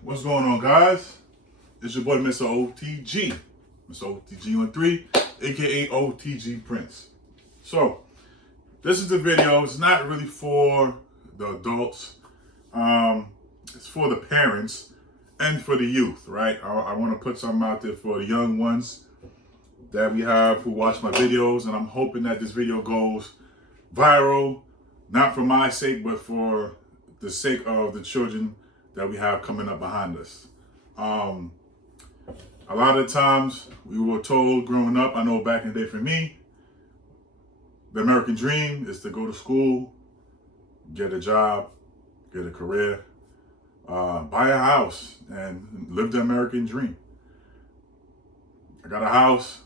What's going on, guys? It's your boy, Mr. OTG. Mr. OTG on 3, aka OTG Prince. So, this is the video. It's not really for the adults. It's for the parents and for the youth, right? I want to put something out there for the young ones that we have who watch my videos, and I'm hoping that this video goes viral, not for my sake, but for the sake of the children that we have coming up behind us. A lot of times we were told growing up, I know back in the day for me, the American dream is to go to school, get a job, get a career, buy a house, and live the American dream. I got a house,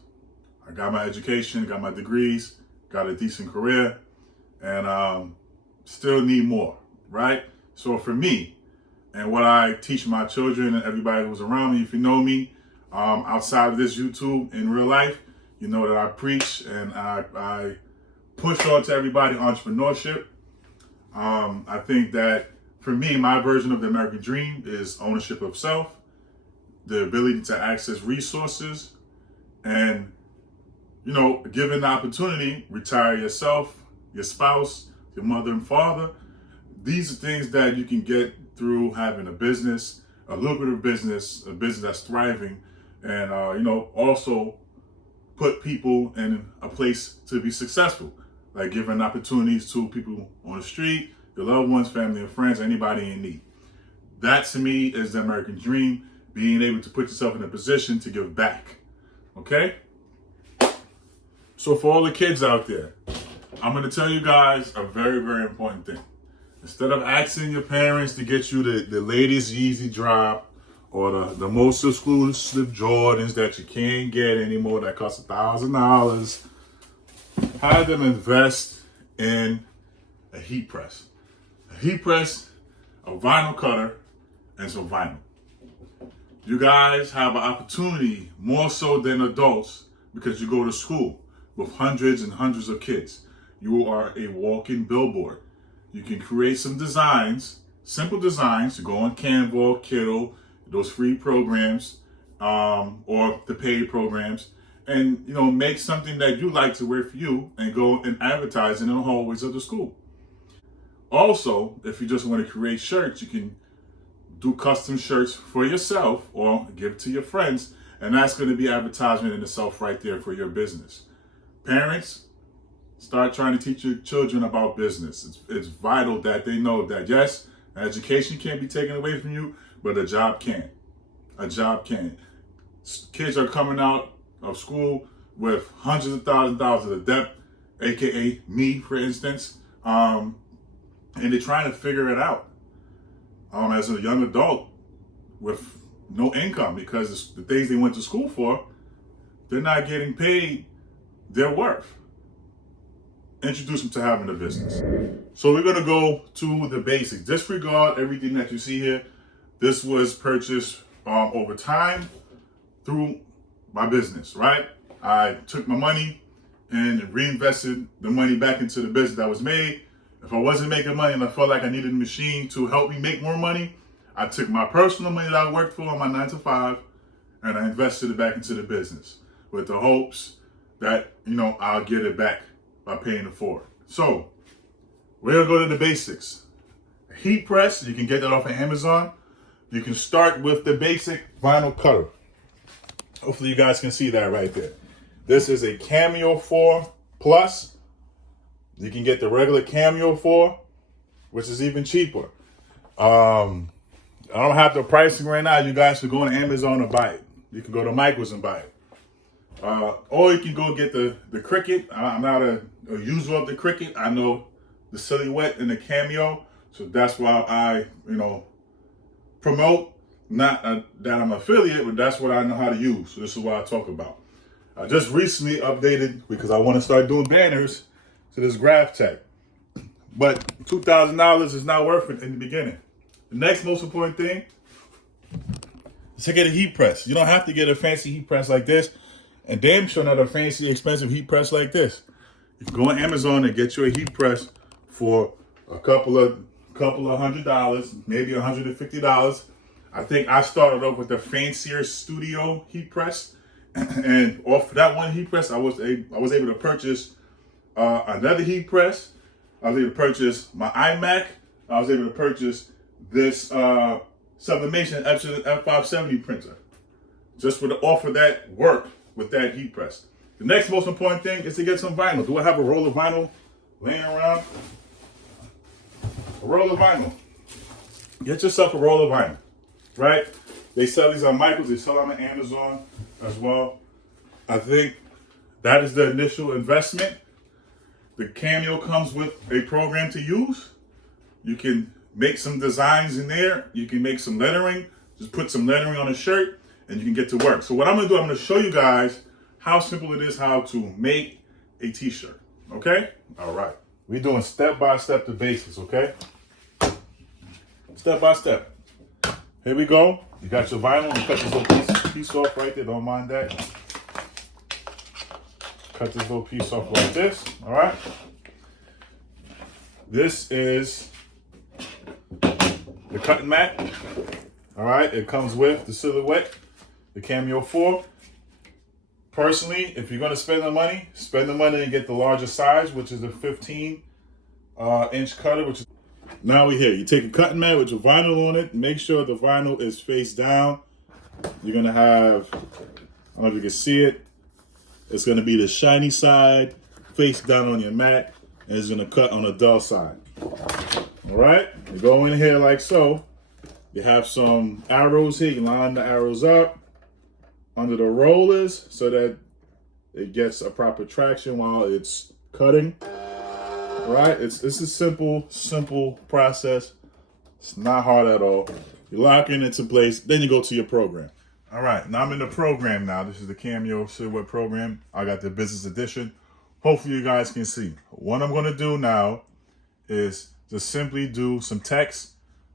I got my education, got my degrees, got a decent career, and still need more, right? So for me, and what I teach my children and everybody who's around me, if you know me, outside of this YouTube in real life, you know that I preach and I push on to everybody entrepreneurship. I think that for me, my version of the American dream is ownership of self, the ability to access resources, and, you know, given the opportunity, retire yourself, your spouse, your mother and father. These are things that you can get through having a business, a lucrative business, a business that's thriving, and also put people in a place to be successful, like giving opportunities to people on the street, your loved ones, family and friends, anybody in need. That to me is the American dream, being able to put yourself in a position to give back. Okay? So for all the kids out there, I'm going to tell you guys a very, very important thing. Instead of asking your parents to get you the latest Yeezy drop or the most exclusive Jordans that you can't get anymore that cost $1,000, have them invest in a heat press. A heat press, a vinyl cutter, and some vinyl. You guys have an opportunity more so than adults because you go to school with hundreds and hundreds of kids. You are a walking billboard. You can create some designs, simple designs, to go on Canva, Kiddo, those free programs, or the paid programs, and make something that you like to wear for you and go and advertise in the hallways of the school. Also, if you just want to create shirts, you can do custom shirts for yourself or give to your friends, and that's going to be advertisement in itself right there for your business. Parents, start trying to teach your children about business. It's vital that they know that, yes, education can't be taken away from you, but a job can. A job can. Kids are coming out of school with hundreds of thousands of dollars of debt, aka me, for instance, and they're trying to figure it out. As a young adult with no income because the things they went to school for, they're not getting paid their worth. Introduce them to having a business. So we're going to go to the basics. Disregard everything that you see here. This was purchased over time through my business, right? I took my money and reinvested the money back into the business that was made. If I wasn't making money and I felt like I needed a machine to help me make more money, I took my personal money that I worked for on my 9 to 5 and I invested it back into the business with the hopes that, I'll get it back by paying it forward. So we're gonna go to the basics. A heat press, you can get that off of Amazon. You can start with the basic vinyl cutter. Hopefully you guys can see that right there. This is a Cameo 4 Plus. You can get the regular Cameo 4, which is even cheaper. I don't have the pricing right now. You guys can go on Amazon and buy it. You can go to Michael's and buy it. Or you can go get the Cricut. I'm not a user of the Cricut. I know the Silhouette and the Cameo, so that's why I, promote. Not that I'm affiliate, but that's what I know how to use. So this is what I talk about. I just recently updated because I want to start doing banners to this Graph Tech, but $2,000 is not worth it in the beginning. The next most important thing is to get a heat press. You don't have to get a fancy heat press like this, and damn sure not a fancy, expensive heat press like this. You can go on Amazon and get you a heat press for a couple of $100, maybe $150. I think I started off with the fancier studio heat press, and off that one heat press, I was able to purchase another heat press. I was able to purchase my iMac. I was able to purchase this Sublimation Epson F570 printer, just for the offer that work with that heat press. The next most important thing is to get some vinyl. Do I have a roll of vinyl laying around? A roll of vinyl. Get yourself a roll of vinyl, right? They sell these on Michaels. They sell on Amazon as well. I think that is the initial investment. The Cameo comes with a program to use. You can make some designs in there. You can make some lettering. Just put some lettering on a shirt and you can get to work. So what I'm gonna do, I'm gonna show you guys how simple it is how to make a t-shirt, okay? All right. We're doing step-by-step the basics, okay? Step by step. Here we go. You got your vinyl. You cut this little piece off right there. Don't mind that. Cut this little piece off like this. All right. This is the cutting mat. All right. It comes with the Silhouette, the Cameo 4. Personally, if you're going to spend the money and get the larger size, which is the 15-inch cutter, which is. Now we're here. You take a cutting mat with your vinyl on it. Make sure the vinyl is face down. You're going to have, I don't know if you can see it. It's going to be the shiny side face down on your mat, and it's going to cut on the dull side. All right? You go in here like so. You have some arrows here. You line the arrows up under the rollers so that it gets a proper traction while it's cutting. Right? It's a simple process. It's not hard at all. You lock it into place, then you go to your program. All right, now I'm in the program now. This is the Cameo Silhouette program. I got the business edition. Hopefully you guys can see. What I'm gonna do now is just simply do some text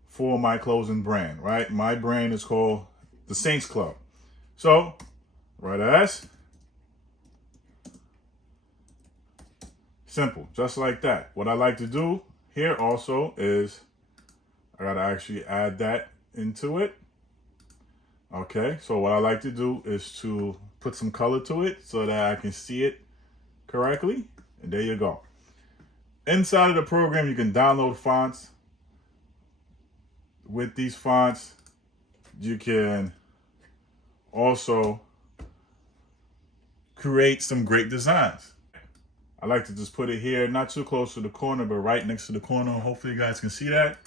for my clothing brand, right? My brand is called the Saints Club. So, right as. Simple, just like that. What I like to do here also is I gotta actually add that into it. Okay, so what I like to do is to put some color to it so that I can see it correctly. And there you go. Inside of the program, you can download fonts. With these fonts, you can also create some great designs. I like to just put it here, not too close to the corner, but right next to the corner. Hopefully you guys can see that.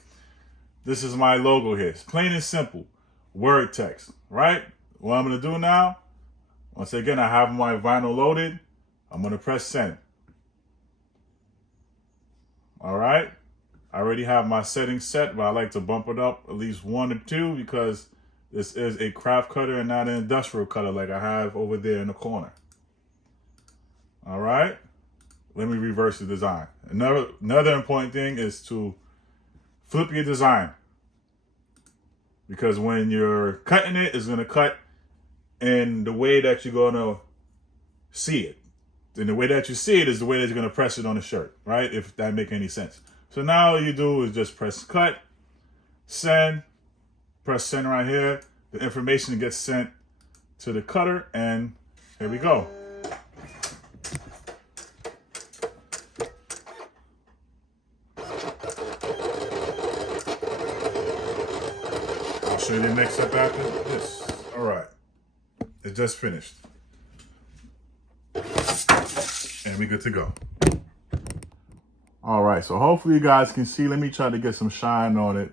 This is my logo here. It's plain and simple. Word text, right? What I'm going to do now, once again, I have my vinyl loaded. I'm going to press send. All right. I already have my settings set, but I like to bump it up at least 1 or 2 because this is a craft cutter and not an industrial cutter like I have over there in the corner. All right. Let me reverse the design. Another important thing is to flip your design. Because when you're cutting it, it's going to cut in the way that you're going to see it. And the way that you see it is the way that you're going to press it on the shirt, right? If that makes any sense. So now all you do is just press cut, send, press send right here. The information gets sent to the cutter, and here we go. Show you the next step after this. All right, it's just finished. And we good to go. All right, so hopefully you guys can see. Let me try to get some shine on it.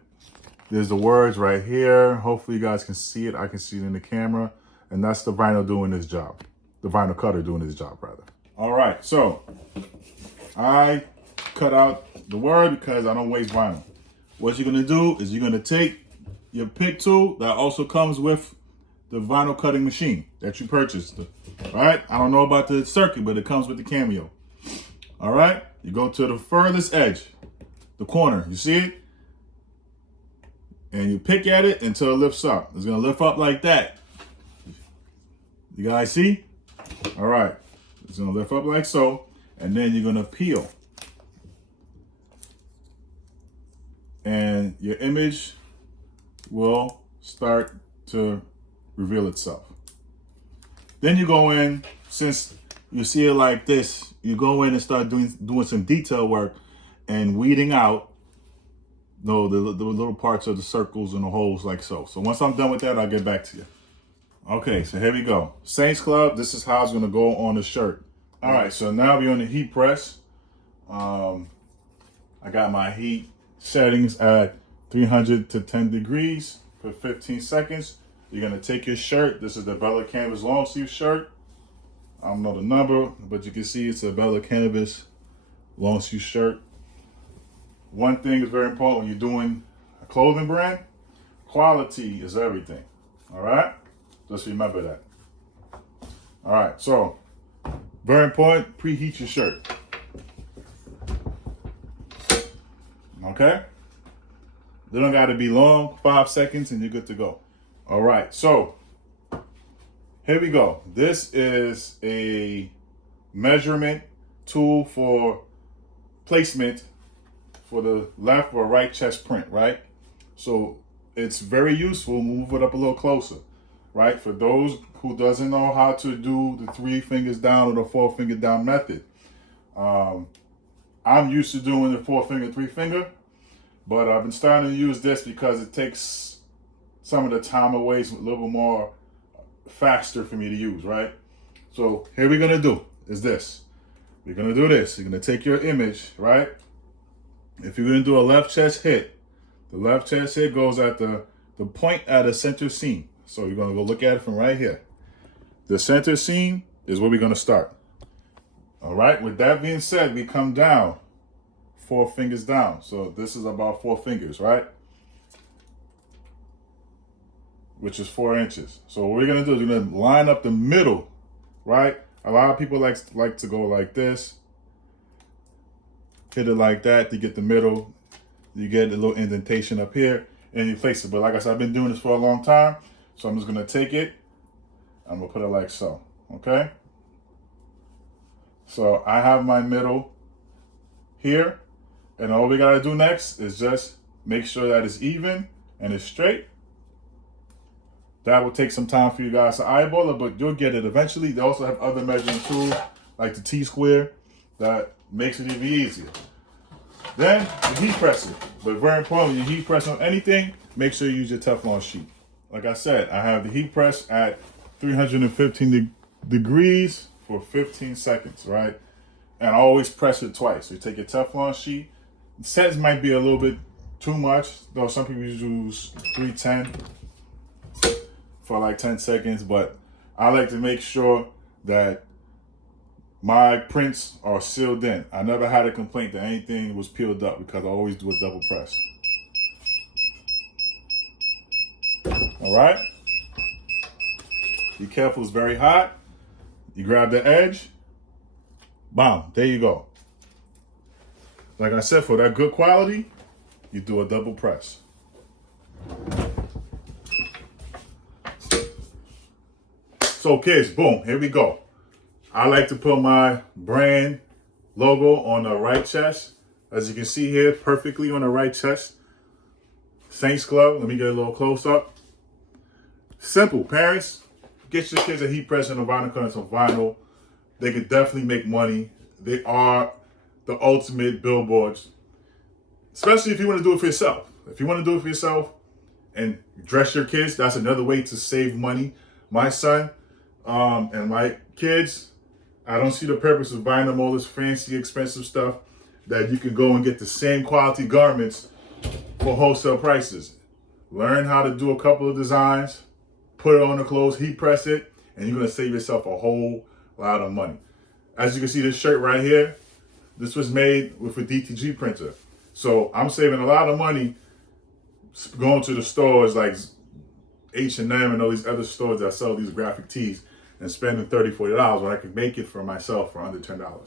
There's the words right here. Hopefully you guys can see it. I can see it in the camera. And that's the vinyl doing this job. The vinyl cutter doing this job, rather. All right, so I cut out the word because I don't waste vinyl. What you're gonna do is you're gonna take your pick tool that also comes with the vinyl cutting machine that you purchased. All right, I don't know about the circuit, but it comes with the Cameo. All right, you go to the furthest edge, the corner, you see it? And you pick at it until it lifts up. It's gonna lift up like that. You guys see? All right, it's gonna lift up like so, and then you're gonna peel. And your image will start to reveal itself. Then you go in, since you see it like this, you go in and start doing some detail work and weeding out the little parts of the circles and the holes like so. So once I'm done with that, I'll get back to you. Okay, so here we go. Saints Club, this is how it's gonna go on the shirt. All right, so now we're on the heat press. I got my heat settings at 300 to 10 degrees for 15 seconds. You're gonna take your shirt. This is the Bella Canvas long sleeve shirt. I don't know the number, but you can see it's a Bella Canvas long sleeve shirt. One thing is very important when you're doing a clothing brand, quality is everything, all right? Just remember that. All right, so very important, preheat your shirt. Okay? They don't gotta be long, 5 seconds and you're good to go. All right, so here we go. This is a measurement tool for placement for the left or right chest print, right? So it's very useful. Move it up a little closer, right? For those who doesn't know how to do the 3 fingers down or the 4 finger down method. I'm used to doing the 4 finger, 3 finger, but I've been starting to use this because it takes some of the time away. It's a little bit more faster for me to use, right? So here we're gonna do is this. We're gonna do this. You're gonna take your image, right? If you're gonna do a left chest hit, the left chest hit goes at the point at the center seam. So you're gonna go look at it from right here. The center seam is where we're gonna start. All right, with that being said, we come down 4 fingers down. So this is about 4 fingers, right? Which is 4 inches. So what we're gonna do is we're gonna line up the middle, right? A lot of people like to go like this, hit it like that to get the middle. You get a little indentation up here and you place it. But like I said, I've been doing this for a long time. So I'm just gonna take it, I'm gonna put it like so, okay? So I have my middle here, and all we gotta do next is just make sure that it's even and it's straight. That will take some time for you guys to eyeball it, but you'll get it eventually. They also have other measuring tools like the T-square that makes it even easier. Then you heat press it, but very important, when you heat press on anything, make sure you use your Teflon sheet. Like I said, I have the heat press at 315 degrees for 15 seconds, right? And I always press it twice. So you take your Teflon sheet. Sets might be a little bit too much, though some people use 310 for like 10 seconds, but I like to make sure that my prints are sealed in. I never had a complaint that anything was peeled up because I always do a double press. All right? Be careful, it's very hot. You grab the edge, bam, there you go. Like I said, for that good quality, you do a double press. So kids, boom, here we go. I like to put my brand logo on the right chest. As you can see here, perfectly on the right chest. Saints Club, let me get a little close up. Simple, parents, get your kids a heat press and a vinyl cutter and some vinyl. They can definitely make money. They are the ultimate billboards, especially if you want to do it for yourself. If you want to do it for yourself and dress your kids, that's another way to save money. My son and my kids, I don't see the purpose of buying them all this fancy, expensive stuff that you can go and get the same quality garments for wholesale prices. Learn how to do a couple of designs, put it on the clothes, heat press it, and you're going to save yourself a whole lot of money. As you can see, this shirt right here, this was made with a DTG printer. So I'm saving a lot of money going to the stores like H&M and all these other stores that sell these graphic tees and spending $30, $40 when I can make it for myself for under $10.